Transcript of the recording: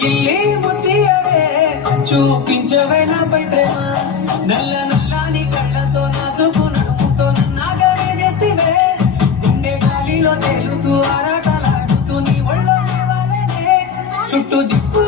గిల్లి ముద్దియవే చూపించవే నాపై ప్రేమ నల్ల నల్లాని కళ్ళతో నాసుకు నడుముతో నాగవే చేస్తివే గుండె గాలిలో తేలుతూ ఆరాటలాడుతూ నీ ఒళ్ళో దేవాలనే చుట్టూ దిక్కు